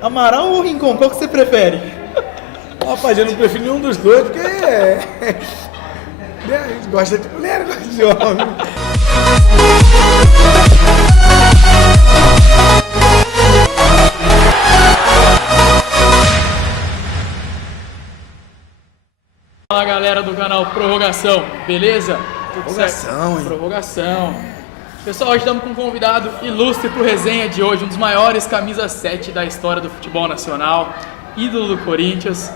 Amaral ou Rincon? Qual que você prefere? Rapaz, eu não prefiro nenhum dos dois, porque a gente gosta de mulher, gosta de homem. Fala galera do canal Prorrogação, beleza? Prorrogação, hein? Prorrogação. Pessoal, hoje estamos com um convidado ilustre pro resenha de hoje, um dos maiores camisa 7 da história do futebol nacional, ídolo do Corinthians,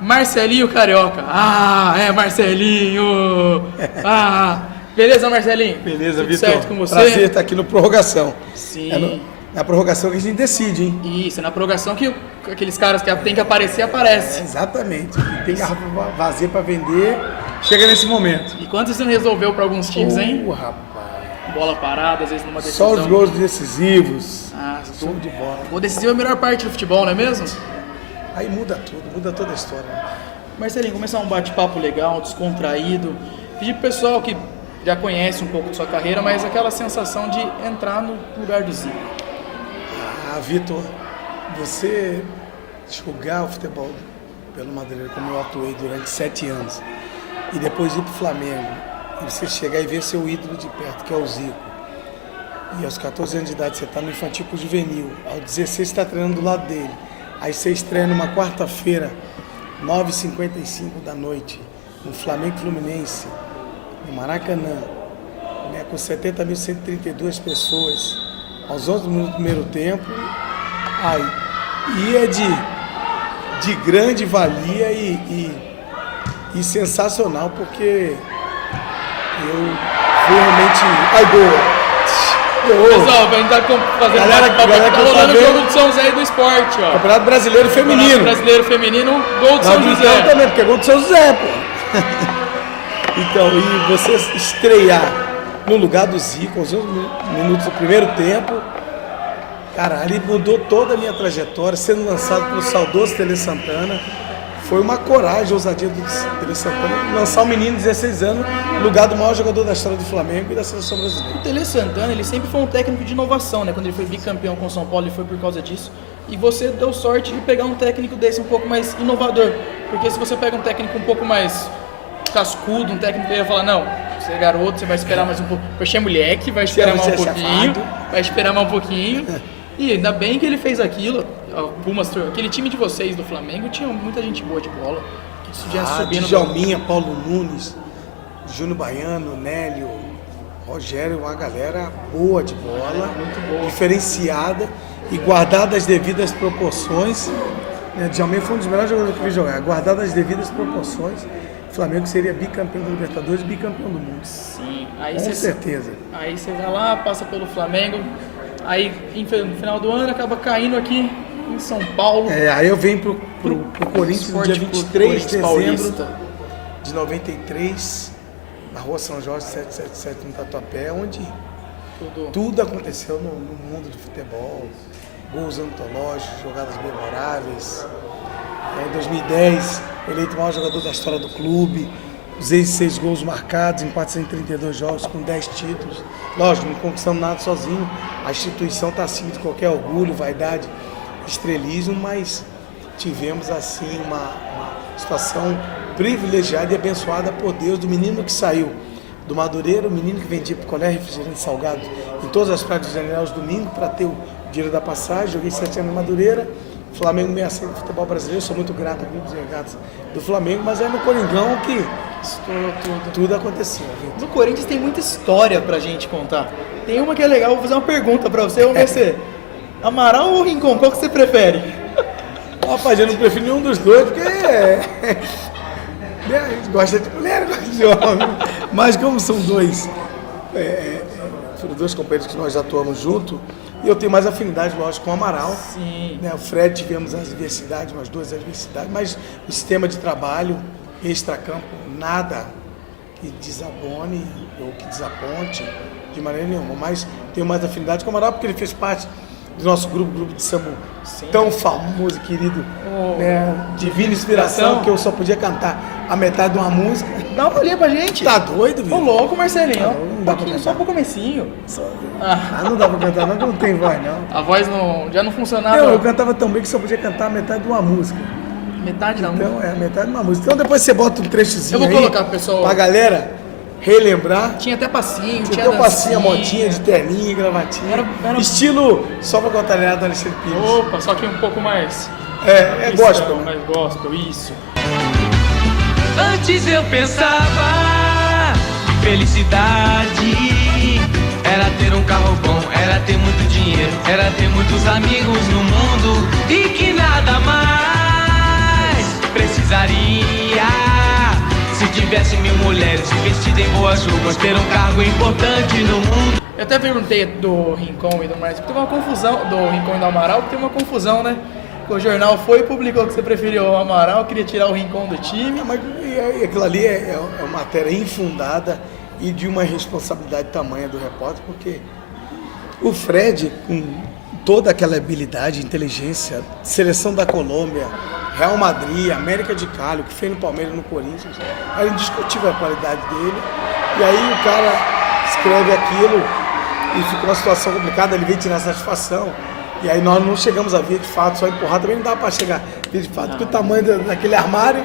Marcelinho Carioca. Ah, é Marcelinho! Ah, beleza, Marcelinho? Beleza, Tudo Vitor. certo com você? Prazer estar aqui no Prorrogação. Sim. É na prorrogação que a gente decide, hein? Isso, é na prorrogação que aqueles caras que tem que aparecer, aparecem. Exatamente. E tem garrafa vazia para vender, chega nesse momento. E quanto você não resolveu para alguns times, hein? Rapaz. Bola parada, às vezes numa decisão. Só os gols decisivos. Ah, Show de bola. o decisivo é a melhor parte do futebol, não é mesmo? Aí muda tudo, muda toda a história. Marcelinho, começar um bate-papo legal, descontraído. Pedir pro pessoal que já conhece um pouco de sua carreira, mas aquela sensação de entrar no lugar do Zico. Ah, Vitor, você jogar o futebol pelo Madureira, como eu atuei durante 7 anos, e depois ir pro Flamengo, e você chegar e ver seu ídolo de perto, que é o Zico, e aos 14 anos de idade você está no infantil pro juvenil, aos 16 você está treinando do lado dele, aí você estreia numa quarta-feira, 9h55 da noite, no Flamengo Fluminense, no Maracanã, né, com 70.132 pessoas, aos 11 minutos do primeiro tempo, e é de grande valia e sensacional, porque eu fui realmente... Ai, boa! Pessoal, a gente tá fazendo Galera, bate-papo, galera tá que rolando tá o vendo. jogo do São José e do Esporte, ó. Campeonato Brasileiro Feminino. Campeonato Brasileiro Feminino, gol do São Nós José. brincamos também, porque é gol do São José, pô. Então, e você estrear no lugar do Zico, aos 11 minutos do primeiro tempo, cara, ali mudou toda a minha trajetória, sendo lançado pelo saudoso Tele Santana. Foi uma coragem, ousadia do Tele Santana, lançar um menino de 16 anos no lugar do maior jogador da história do Flamengo e da seleção brasileira. O Tele Santana, ele sempre foi um técnico de inovação, né? Quando ele foi bicampeão com o São Paulo, ele foi por causa disso. E você deu sorte de pegar um técnico desse um pouco mais inovador. Porque se você pega um técnico um pouco mais cascudo, um técnico que ia falar, não, você é garoto, você vai esperar mais um pouco. Você é moleque, vai esperar mais um pouquinho, vai esperar mais um pouquinho. E ainda bem que ele fez aquilo. Pumas, aquele time de vocês do Flamengo tinha muita gente boa de bola. Que já subindo. Djalminha, Paulo Nunes, Júnior Baiano, Nélio, Rogério, uma galera boa de bola, muito boa, diferenciada e guardada as devidas proporções. Djalminha foi um dos melhores jogadores que eu vi jogar, guardada as devidas proporções. O Flamengo seria bicampeão da Libertadores e bicampeão do mundo. Sim, aí com certeza. Aí você vai lá, passa pelo Flamengo, aí no final do ano acaba caindo aqui em São Paulo. Aí eu venho pro Corinthians no dia 23 de dezembro Paulista de 93, na rua São Jorge 777 no Tatuapé, onde tudo aconteceu no mundo do futebol. Gols antológicos, jogadas memoráveis. Em 2010, eleito o maior jogador da história do clube, 16 gols marcados em 432 jogos, com 10 títulos. Lógico, não conquistamos nada sozinho, a instituição está acima de qualquer orgulho, vaidade, estrelismo, mas tivemos assim uma situação privilegiada e abençoada por Deus, do menino que saiu do Madureira, o menino que vendia picolé, refrigerante salgado em todas as praias do General aos domingos para ter o dinheiro da passagem. Joguei 7 anos no Madureira, Flamengo me aceita no futebol brasileiro, sou muito grato a grupos regatas do Flamengo, mas é no Coringão que estourou tudo aconteceu. No Corinthians tem muita história pra gente contar. Tem uma que é legal, vou fazer uma pergunta pra você, vamos ver se... Amaral ou Rincon, qual que você prefere? Rapaz, eu não prefiro nenhum dos dois, porque a gente gosta de mulher, gosta de homem. Mas como são foram dois companheiros que nós atuamos junto, e eu tenho mais afinidade, lógico, com o Amaral. Sim. O Fred, tivemos as adversidades, umas 2 adversidades, mas o sistema de trabalho, extracampo, nada que desabone ou que desaponte de maneira nenhuma. Mas tenho mais afinidade com o Amaral porque ele fez parte do nosso grupo de samba tão famoso e querido, né? Divina Inspiração, que eu só podia cantar a metade de uma música. Dá uma palhinha pra gente. Tá doido, viu? Ô louco, Marcelinho. Não dá pra cantar. Só pro comecinho. Não dá pra cantar não, que eu não tenho voz não. A voz já não funcionava. Não, eu cantava tão bem que só podia cantar a metade de uma música. Metade da música? Então, metade de uma música. Então depois você bota um trechozinho eu vou aí colocar pro pessoal. Pra galera relembrar. Tinha até passinho, tinha até passinho, motinha de terninho, gravatinha. Era... Estilo só pra contar do Alexandre Pires. Opa, só que um pouco mais... gospel. Mais gospel, isso. Antes eu pensava que felicidade era ter um carro bom, era ter muito dinheiro, era ter muitos amigos no mundo e que nada mais precisaria. Se tivesse 1000 mulheres vestidas em boas roupas, ter um cargo importante no mundo. Eu até perguntei do Rincon e do Márcio, porque teve uma confusão, do Rincon e do Amaral, porque tem uma confusão, né? O jornal foi e publicou que você preferiu o Amaral, queria tirar o Rincon do time. Mas aquilo ali é uma matéria infundada e de uma responsabilidade tamanha do repórter, porque o Fred, com toda aquela habilidade, inteligência, seleção da Colômbia, Real Madrid, América de Cali, o que fez no Palmeiras e no Corinthians, era indiscutível a qualidade dele. E aí o cara escreve aquilo e ficou uma situação complicada, ele veio tirar satisfação. E aí nós não chegamos a ver de fato, só empurrar também não dá pra chegar a ver de fato, porque o tamanho daquele armário,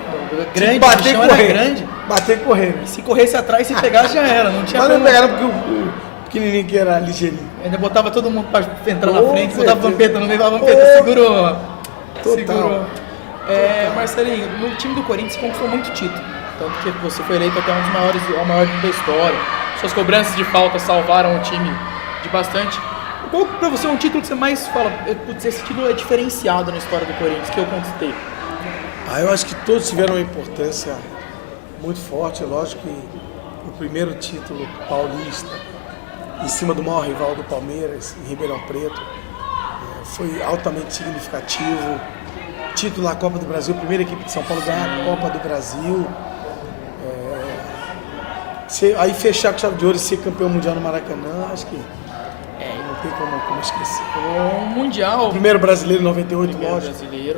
grande, bater e correr. Grande. Bater e correr. E se corresse atrás, se pegasse já era, não tinha. Mas não pegaram porque o pequenininho que era ligeirinho. Ainda botava todo mundo pra entrar na frente, botava a Vampeta no meio, a Vampeta segurou. Segurou. Marcelinho, no time do Corinthians conquistou muito título. Tanto que você foi eleito até um dos maiores, o maior da história. Suas cobranças de falta salvaram o time de bastante. Qual pra você é um título que você mais fala, putz, esse título é diferenciado na história do Corinthians, que eu conquistei? Eu acho que todos tiveram uma importância muito forte. Lógico que o primeiro título paulista, em cima do maior rival do Palmeiras, em Ribeirão Preto, foi altamente significativo. Título na Copa do Brasil, primeira equipe de São Paulo ganhar a Copa do Brasil. Aí fechar com chave de ouro e ser campeão mundial no Maracanã, acho que não tem como esquecer. O Mundial... Primeiro brasileiro em 98, primeiro lógico. Brasileiro.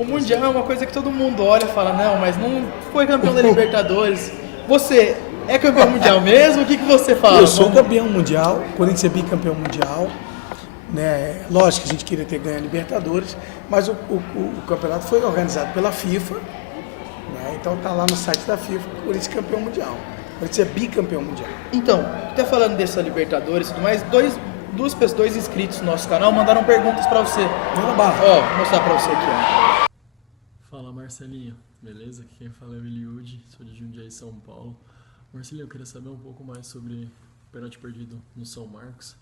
O Mundial é uma coisa que todo mundo olha e fala, não, mas não foi campeão da Libertadores. Você é campeão mundial mesmo? O que você fala? Eu sou campeão mundial, o Corinthians é bicampeão mundial. Né? Lógico que a gente queria ter ganho a Libertadores, mas o campeonato foi organizado pela FIFA, né? Então tá lá no site da FIFA, o Corinthians é campeão mundial. O Corinthians é bicampeão mundial. Então, até falando dessa Libertadores e tudo mais, dois inscritos no nosso canal mandaram perguntas pra você. Manda barra. Vou mostrar pra você aqui, ó. Fala, Marcelinho, beleza? Aqui quem fala é o Eliud, sou de Jundiaí, São Paulo. Marcelinho, eu queria saber um pouco mais sobre o pênalti perdido no São Marcos,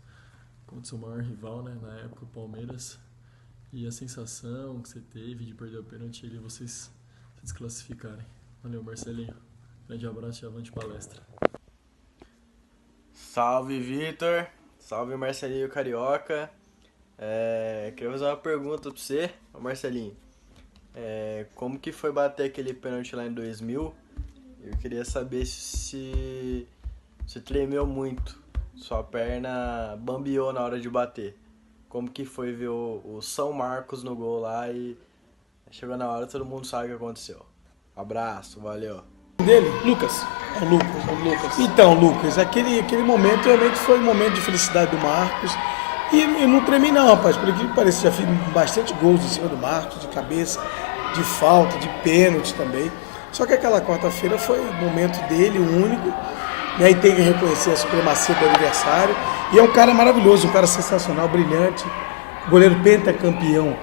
contra o seu maior rival, né, na época, o Palmeiras, e a sensação que você teve de perder o pênalti e vocês se desclassificarem. Valeu, Marcelinho. Grande abraço e avante palestra. Salve, Vitor. Salve, Marcelinho Carioca. Queria fazer uma pergunta pra você, Marcelinho. Como que foi bater aquele pênalti lá em 2000? Eu queria saber se você tremeu muito. Sua perna bambeou na hora de bater. Como que foi ver o São Marcos no gol lá e chegou na hora, todo mundo sabe o que aconteceu. Abraço, valeu. Dele? Lucas. É o Lucas. Então, Lucas, aquele momento realmente foi um momento de felicidade do Marcos. E eu não tremi não, rapaz, por aquilo que parece, já fiz bastante gols em cima do Marcos, de cabeça, de falta, de pênalti também. Só que aquela quarta-feira foi o momento dele, o único. E aí tem que reconhecer a supremacia do adversário. E é um cara maravilhoso, um cara sensacional, brilhante. Goleiro pentacampeão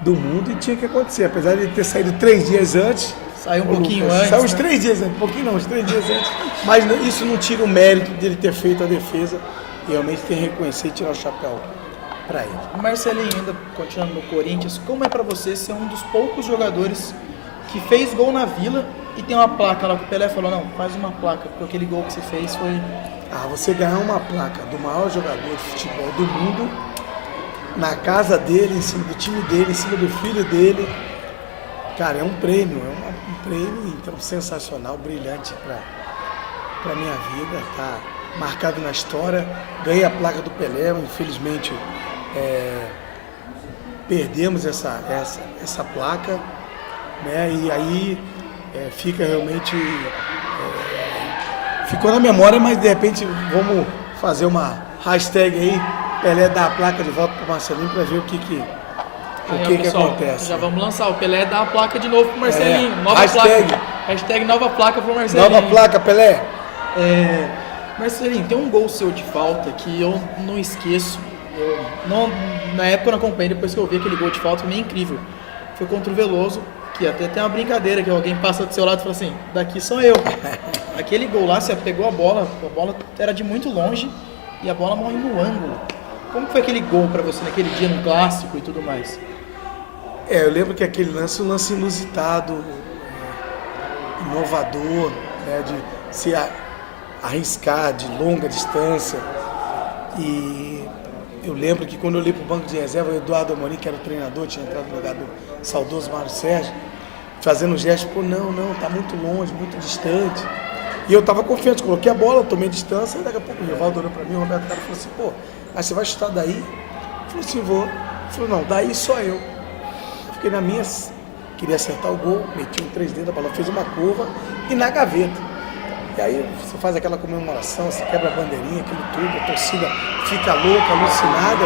do mundo e tinha que acontecer. Apesar de ele ter saído 3 dias antes. Saiu um pouquinho antes. Saiu uns 3 dias antes, um pouquinho não, uns 3 dias antes. Mas isso não tira o mérito dele ter feito a defesa. E realmente tem que reconhecer e tirar o chapéu para ele. Marcelinho, ainda continuando no Corinthians, como é para você ser um dos poucos jogadores que fez gol na Vila e tem uma placa lá que o Pelé falou, não, faz uma placa, porque aquele gol que você fez foi... Você ganhar uma placa do maior jogador de futebol do mundo, na casa dele, em cima do time dele, em cima do filho dele, cara, é um prêmio, um prêmio, então, sensacional, brilhante para minha vida, tá marcado na história. Ganhei a placa do Pelé, infelizmente perdemos essa placa, né? E aí fica realmente... ficou na memória, mas de repente vamos fazer uma hashtag aí, Pelé dá a placa de volta pro Marcelinho para ver o que pessoal, acontece. Já vamos lançar, o Pelé dá a placa de novo pro Marcelinho. Nova hashtag. placa. Hashtag nova placa pro Marcelinho. Nova placa, Pelé. Marcelinho, tem um gol seu de falta que eu não esqueço. Na época eu não acompanhei, depois que eu vi aquele gol de falta, foi meio incrível. Foi contra o Veloso, que até tem uma brincadeira, que alguém passa do seu lado e fala assim, daqui sou eu. Aquele gol lá, você pegou a bola era de muito longe e a bola morre no ângulo. Como foi aquele gol pra você naquele dia, no clássico e tudo mais? Eu lembro que aquele lance é um lance inusitado, inovador, né, de se arriscar de longa distância. E eu lembro que quando eu olhei para o banco de reserva, o Eduardo Amorim, que era o treinador, tinha entrado no lugar do saudoso Mário Sérgio, fazendo um gesto, não, tá muito longe, muito distante. E eu estava confiante, coloquei a bola, tomei distância, e daqui a pouco o Rivaldo olhou para mim, o Roberto Carlos falou assim, mas você vai chutar daí? Eu falei assim, vou. Ele falou, não, daí só eu. Fiquei na minha, queria acertar o gol, meti um 3D, a bola fez uma curva e na gaveta. E aí você faz aquela comemoração, você quebra a bandeirinha, aquilo tudo, a torcida fica louca, alucinada.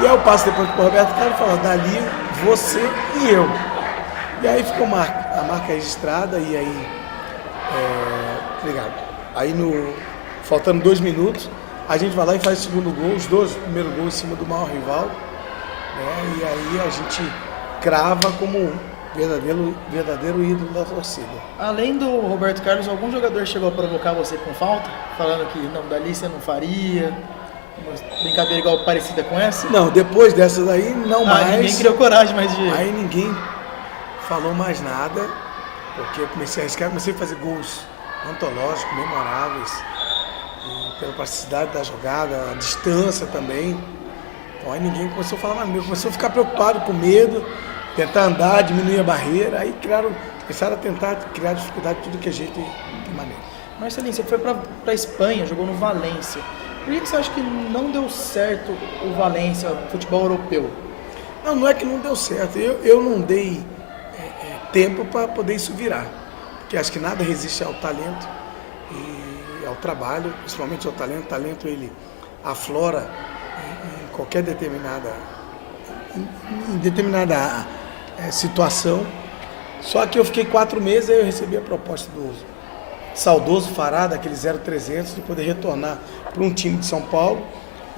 E aí eu passo depois pro Roberto Carlos e falo, dali você e eu. E aí ficou a marca registrada e aí, obrigado. Aí faltando 2 minutos, a gente vai lá e faz o segundo gol, os 2 primeiros gols em cima do maior rival, né? E aí a gente crava como verdadeiro ídolo da torcida. Além do Roberto Carlos, algum jogador chegou a provocar você com falta? Falando que não, dali você não faria? Uma brincadeira igual parecida com essa? Não, depois dessa daí não mais. Ninguém criou coragem mais de... Aí ninguém falou mais nada, porque eu comecei a arriscar, comecei a fazer gols antológicos, memoráveis, pela praticidade da jogada, a distância também. Então aí ninguém começou a falar mais comigo, começou a ficar preocupado, com medo, tentar andar, diminuir a barreira, aí começaram a tentar criar dificuldade de tudo que é jeito e maneira. Marcelinho, você foi pra Espanha, jogou no Valência. Por que você acha que não deu certo o Valência, o futebol europeu? Não é que não deu certo, eu não dei tempo para poder isso virar, porque acho que nada resiste ao talento e ao trabalho, principalmente ao talento. O talento ele aflora em qualquer determinada situação. Só que eu fiquei 4 meses, aí eu recebi a proposta do saudoso Fará, daquele 0300, de poder retornar para um time de São Paulo,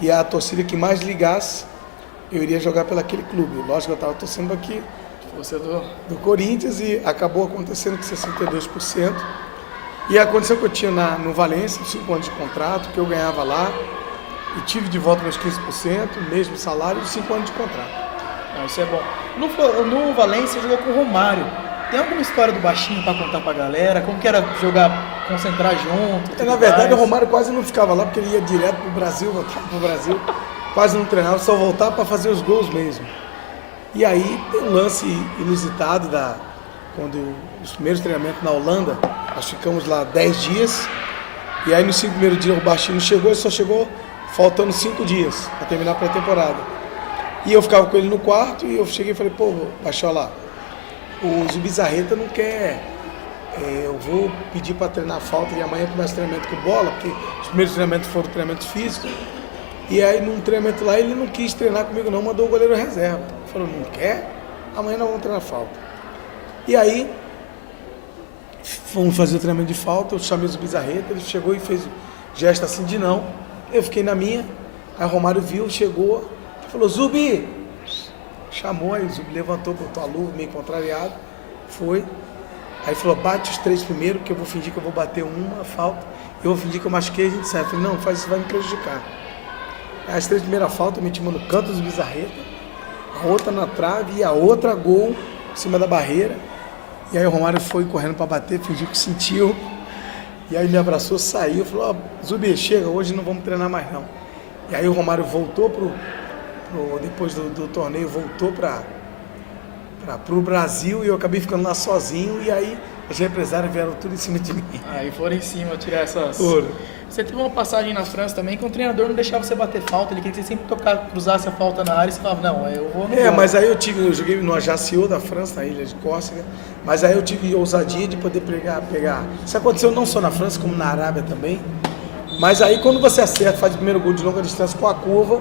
e a torcida que mais ligasse, eu iria jogar pelo aquele clube. Lógico que eu estava torcendo aqui, você do Corinthians, e acabou acontecendo com 62%. E a condição que eu tinha no Valência, 5 anos de contrato, que eu ganhava lá, e tive de volta meus 15%, mesmo salário, e 5 anos de contrato. Isso é bom. No Valência jogou com o Romário. Tem alguma história do baixinho para contar pra galera? Como que era jogar, concentrar junto? Na verdade, o Romário quase não ficava lá, porque ele ia direto pro Brasil, voltava pro Brasil, quase não treinava, só voltava para fazer os gols mesmo. E aí tem um lance inusitado quando os primeiros treinamentos na Holanda, nós ficamos lá 10 dias, e aí nos 5 primeiros dias o baixinho chegou, ele só chegou faltando 5 dias para terminar a pré-temporada. E eu ficava com ele no quarto, e eu cheguei e falei, baixou lá, o Zubizarreta não quer, eu vou pedir para treinar falta e amanhã começa treinamento com bola, porque os primeiros treinamentos foram treinamentos físicos. E aí num treinamento lá ele não quis treinar comigo não, mandou o goleiro reserva. Falou, não quer? Amanhã nós vamos treinar falta. E aí, fomos fazer o treinamento de falta, eu chamei o Zubizarreta, ele chegou e fez gesto assim de não. Eu fiquei na minha, aí o Romário viu, chegou, falou, Zubi! Chamou, aí o Zubi levantou, botou a luva, meio contrariado, foi. Aí falou, bate os 3 primeiro, que eu vou fingir que eu vou bater uma falta, eu vou fingir que eu machuquei e a gente sai. Eu falei, não, faz isso, vai me prejudicar. As 3 primeiras faltas, eu meti uma no canto do Bizarreta, a outra na trave e a outra gol em cima da barreira. E aí o Romário foi correndo para bater, fingiu que sentiu. E aí me abraçou, saiu, falou, Zubi, chega, hoje não vamos treinar mais não. E aí o Romário voltou depois do torneio, voltou para o Brasil, e eu acabei ficando lá sozinho. E aí As represárias vieram tudo em cima de mim. Aí foram em cima tirar essas... Foram. Você teve uma passagem na França também que o treinador não deixava você bater falta, ele queria que você sempre cruzasse a falta na área e você falava, não, eu vou no gol. Mas aí eu joguei no Ajaccio da França, na ilha de Córcega, mas aí eu tive ousadia de poder pegar. Isso aconteceu não só na França, como na Arábia também. Mas aí quando você acerta, faz o primeiro gol de longa distância com a curva,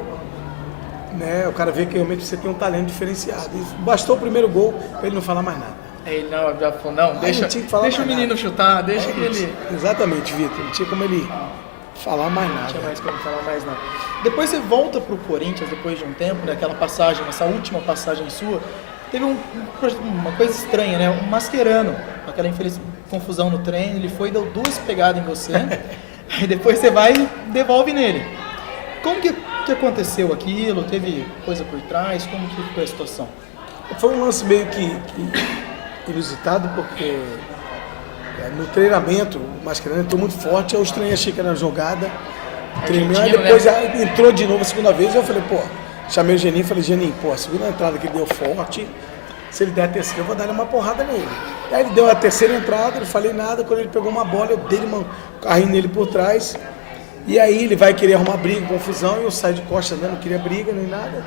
né, o cara vê que realmente você tem um talento diferenciado. E bastou o primeiro gol para ele não falar mais nada. Ele não, já falou, não, deixa o menino nada. chutar, deixa que ele... Exatamente, Vitor, não tinha como ele falar mais nada. Não tinha mais como falar mais nada. Depois você volta pro Corinthians, depois de um tempo, né, aquela passagem, essa última passagem sua, teve uma coisa estranha, né, um Mascherano, aquela infeliz confusão no treino, ele foi e deu 2 pegadas em você, aí depois você vai e devolve nele. Como que aconteceu aquilo? Teve coisa por trás? Como que foi a situação? Foi um lance meio que inusitado, porque no treinamento o Mascherano entrou muito forte, eu estranhei, achei que era uma jogada, treinei, aí depois entrou de novo a segunda vez, eu falei, pô, chamei o Geninho e falei, Geninho, pô, a segunda entrada que ele deu forte, se ele der a terceira eu vou dar uma porrada nele. Aí ele deu a terceira entrada, eu não falei nada, quando ele pegou uma bola, eu dei um carrinho nele por trás, e aí ele vai querer arrumar briga, confusão, e eu saio de costas, né, não queria briga nem nada.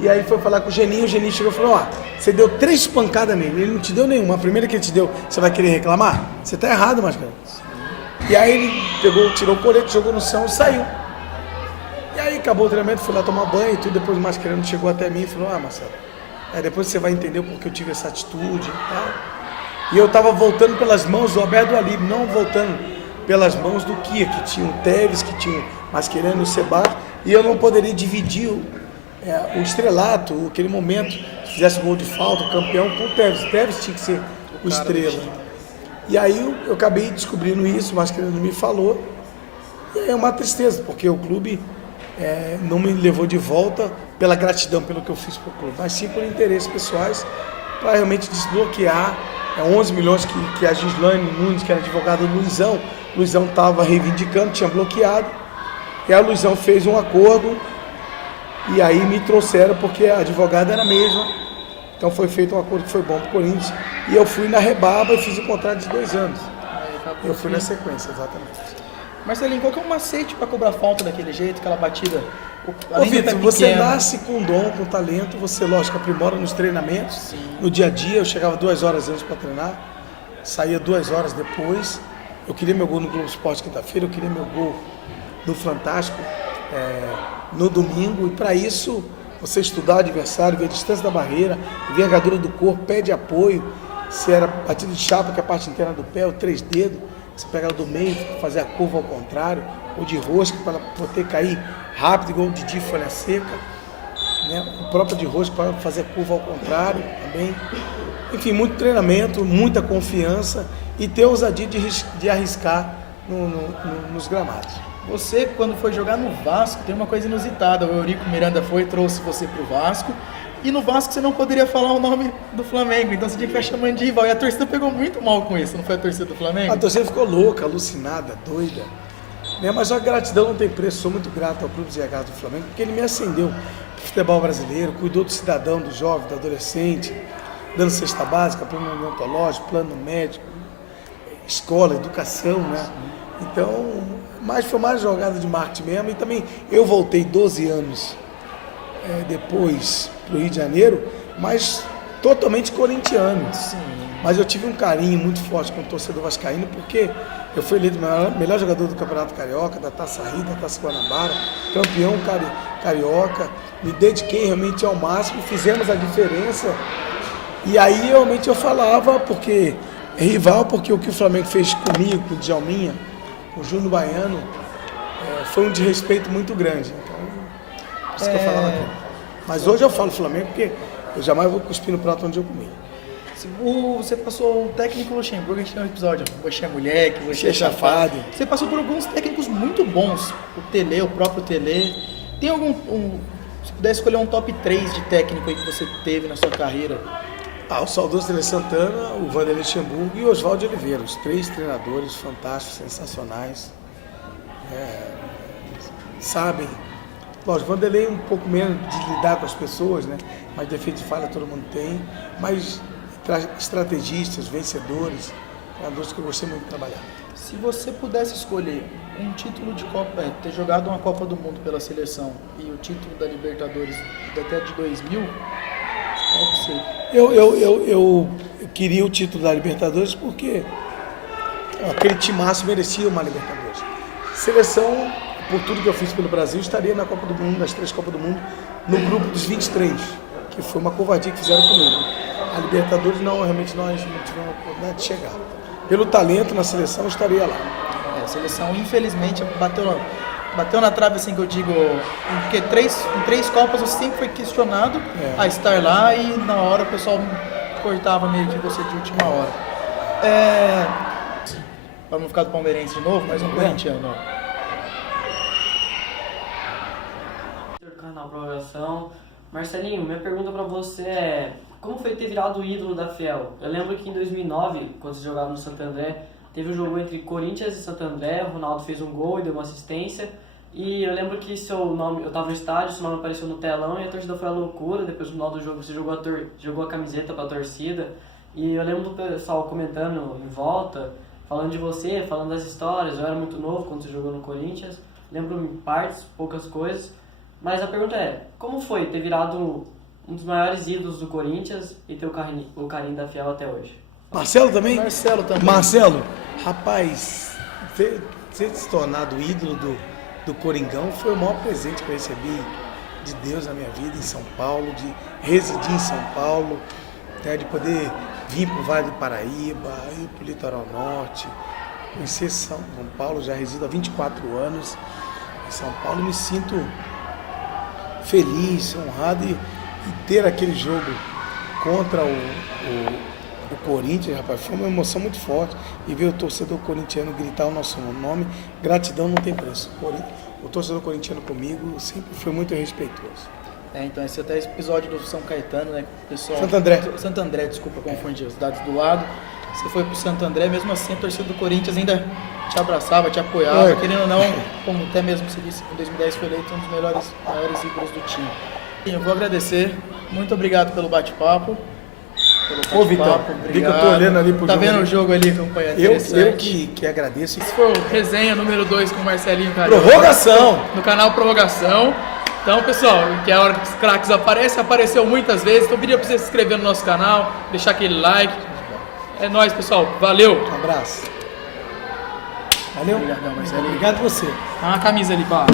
E aí foi falar com o Geninho chegou e falou, você deu 3 pancadas nele, ele não te deu nenhuma, a primeira que ele te deu, você vai querer reclamar? Você tá errado, Mascherano. E aí ele tirou o colete, jogou no chão e saiu. E aí acabou o treinamento, fui lá tomar banho e tudo, depois o Mascherano chegou até mim e falou, Marcelo, depois você vai entender o porquê eu tive essa atitude e tal. E eu tava voltando pelas mãos do Alberto Alib, não voltando pelas mãos do Kia, que tinha o Tevez, que tinha o Mascherano e o Sebag, e eu não poderia dividir o estrelato, aquele momento, se fizesse gol de falta, o campeão com o Tevez. O Tevez tinha que ser o estrela. E aí eu acabei descobrindo isso, o Mascherano me falou, e aí é uma tristeza, porque o clube não me levou de volta pela gratidão pelo que eu fiz para o clube, mas sim por interesses pessoais, para realmente desbloquear 11 milhões que a Gislaine Nunes, que era advogada do Luizão estava reivindicando, tinha bloqueado, e a Luizão fez um acordo, e aí me trouxeram porque a advogada era a mesma, então foi feito um acordo que foi bom para o Corinthians, e eu fui na rebaba e fiz um contrato de 2 anos. Eu fui na sequência, exatamente. Marcelinho, qual que é o macete para cobrar falta daquele jeito, aquela batida? Ô Vitor, você nasce com dom, com talento, você, lógico, aprimora nos treinamentos. Sim. No dia a dia, eu chegava 2 horas antes para treinar, saía 2 horas depois. Eu queria meu gol no Globo Esporte quinta-feira, eu queria meu gol no Fantástico no domingo. E para isso, você estudar o adversário, ver a distância da barreira, ver a envergadura do corpo, pé de apoio, se era batida de chapa, que é a parte interna do pé, o 3 dedos, você pega do meio, fazer a curva ao contrário, ou de rosca para poder cair rápido, igual o Didi Folha Seca, né? O próprio de rosca para fazer a curva ao contrário também. Enfim, muito treinamento, muita confiança e ter ousadia de arriscar nos gramados. Você, quando foi jogar no Vasco, tem uma coisa inusitada. O Eurico Miranda trouxe você para o Vasco. E no Vasco você não poderia falar o nome do Flamengo, então você tinha que ficar chamando de rival. E a torcida pegou muito mal com isso, não foi a torcida do Flamengo? A torcida ficou louca, alucinada, doida. Mas a gratidão não tem preço, sou muito grato ao Clube de Regatas do Flamengo, porque ele me acendeu para o futebol brasileiro, cuidou do cidadão, do jovem, do adolescente, dando cesta básica, plano odontológico, plano médico, escola, educação, né? Então, mas foi mais jogada de marketing mesmo. E também eu voltei 12 anos depois para o Rio de Janeiro, mas totalmente corintiano. Sim. Mas eu tive um carinho muito forte com o torcedor vascaíno, porque eu fui eleito o melhor jogador do Campeonato Carioca, da Taça Rio, da Taça Guanabara, campeão carioca, me dediquei realmente ao máximo, fizemos a diferença. E aí realmente eu falava, porque é rival, porque o que o Flamengo fez comigo, com o Djalminha, com o Júnior Baiano, foi um desrespeito muito grande. Então, por isso que eu falava aqui. Mas hoje eu falo Flamengo porque eu jamais vou cuspir no prato onde eu comi. Você passou o técnico Luxemburgo, a gente tem um episódio, você é moleque, você é chafado. Você passou por alguns técnicos muito bons, o Tele, o próprio Tele. Tem algum, se puder escolher um top 3 de técnico aí que você teve na sua carreira? O saudoso Tele Santana, o Vanderlei Luxemburgo e o Oswaldo Oliveira, os 3 treinadores fantásticos, sensacionais. Sabem. Lógico, o Vanderlei um pouco menos de lidar com as pessoas, né? Mas defeito de falha todo mundo tem. Mas estrategistas, vencedores, treinadores que eu gostei muito de trabalhar. Se você pudesse escolher um título de Copa, ter jogado uma Copa do Mundo pela seleção e o título da Libertadores até de 2000, qual que seria? Eu queria o título da Libertadores porque aquele timaço merecia uma Libertadores. Seleção, por tudo que eu fiz pelo Brasil, estaria na Copa do Mundo, nas 3 Copas do Mundo, no grupo dos 23, que foi uma covardia que fizeram comigo. A Libertadores, realmente nós não tivemos a oportunidade de chegar. Pelo talento na seleção, eu estaria lá. A seleção, infelizmente, bateu na trave, assim, que eu digo, porque em 3 Copas você sempre foi questionado a estar lá e na hora o pessoal cortava meio que você de última hora. Para não ficar do palmeirense de novo, mas um corintiano. Do canal Prorrogação. Marcelinho, minha pergunta para você é: como foi ter virado o ídolo da Fiel? Eu lembro que em 2009, quando você jogava no Santo André, teve um jogo entre Corinthians e Santo André, o Ronaldo fez um gol e deu uma assistência, e eu lembro que seu nome, eu estava no estádio, seu nome apareceu no telão e a torcida foi a loucura. Depois no final do jogo você jogou a camiseta para a torcida, e eu lembro do pessoal comentando em volta, falando de você, falando das histórias. Eu era muito novo quando você jogou no Corinthians, lembro em partes, poucas coisas, mas a pergunta é: como foi ter virado um dos maiores ídolos do Corinthians e ter o carinho da Fiel até hoje? Marcelo também? Marcelo também. Marcelo, rapaz, ter se tornado ídolo do Coringão foi o maior presente que eu recebi de Deus na minha vida em São Paulo, de residir em São Paulo, de poder vir para o Vale do Paraíba, ir para o Litoral Norte, conhecer São Paulo. Já resido há 24 anos em São Paulo e me sinto feliz, honrado e ter aquele jogo contra o Corinthians, rapaz, foi uma emoção muito forte, e ver o torcedor corintiano gritar o nosso nome, gratidão não tem preço. O torcedor corintiano comigo sempre foi muito respeitoso. Então esse até episódio do São Caetano, né, com o pessoal... Santo André, desculpa, confundi os dados do lado. Você foi pro Santo André, mesmo assim a torcida do Corinthians ainda te abraçava, te apoiava, querendo ou não, como até mesmo você disse, em 2010 foi eleito um dos maiores ídolos do time. Eu vou agradecer, muito obrigado pelo bate-papo. Ô, Vitão, que eu tô olhando ali pro tá jogo. Tá vendo o jogo ali, acompanhando? Eu que agradeço. Esse foi o resenha número 2 com o Marcelinho Carioca. Prorrogação! No canal Prorrogação. Então, pessoal, que é a hora que os craques apareceu muitas vezes. Então, eu pedi pra você se inscrever no nosso canal, deixar aquele like. É nóis, pessoal. Valeu! Um abraço. Valeu? Obrigadão, Marcelinho. Obrigado a você. Tá uma camisa ali, pá.